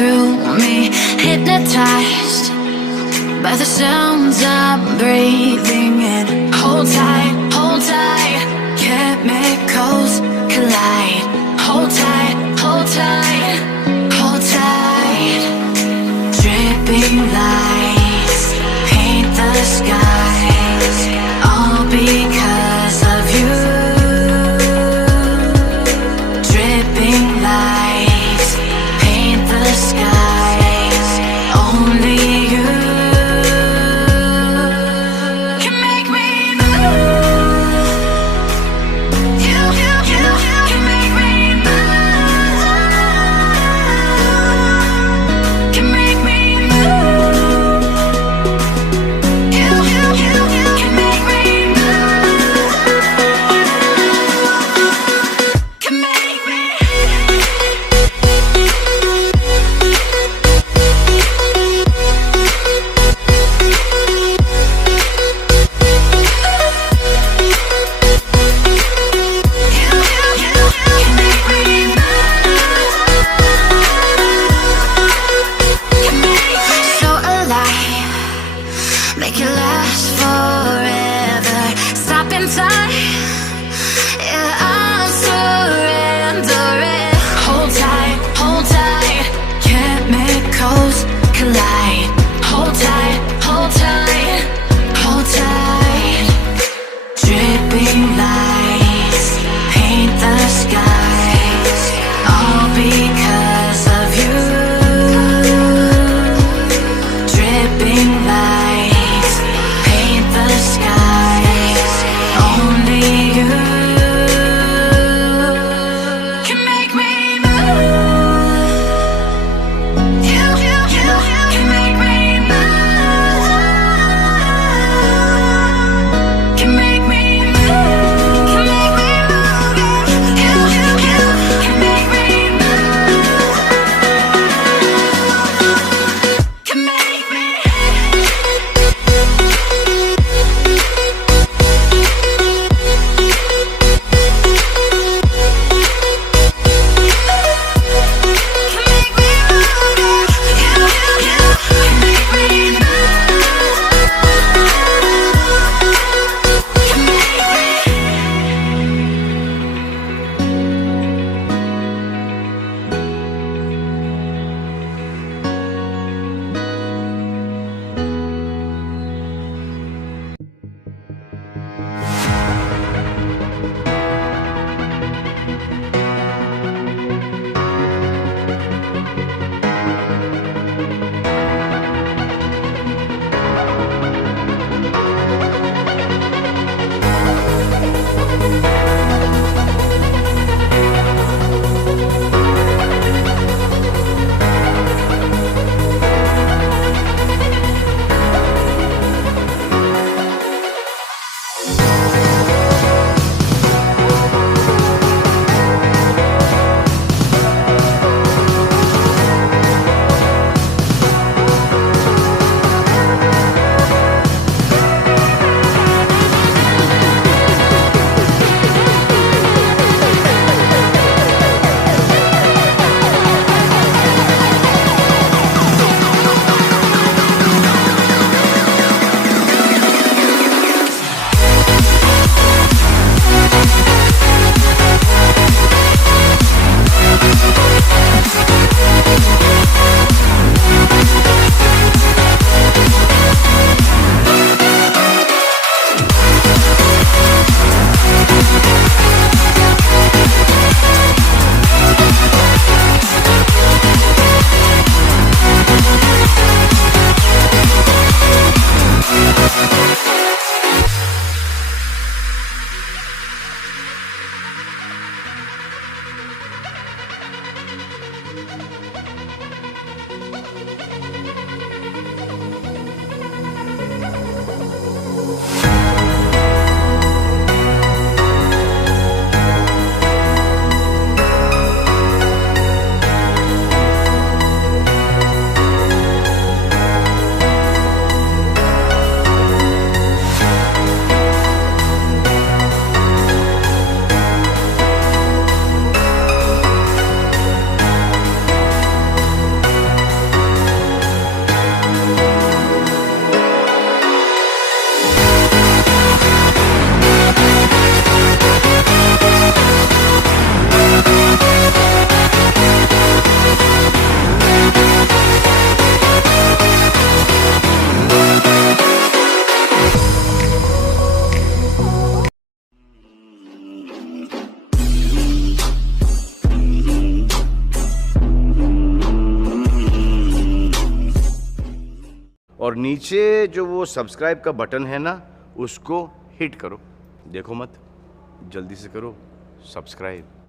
through me, hypnotized by the sounds I'm breathing in. Hold tight, chemicals collide. Hold tight, hold tight, hold tight. Dripping lights paint the skies, all because of you. Dripping lights paint the skies, only you can make me move. You can make me move. Can make me move. You और नीचे जो वो subscribe का button है ना, उसको hit करो। देखो मत, जल्दी से करो सब्सक्राइब।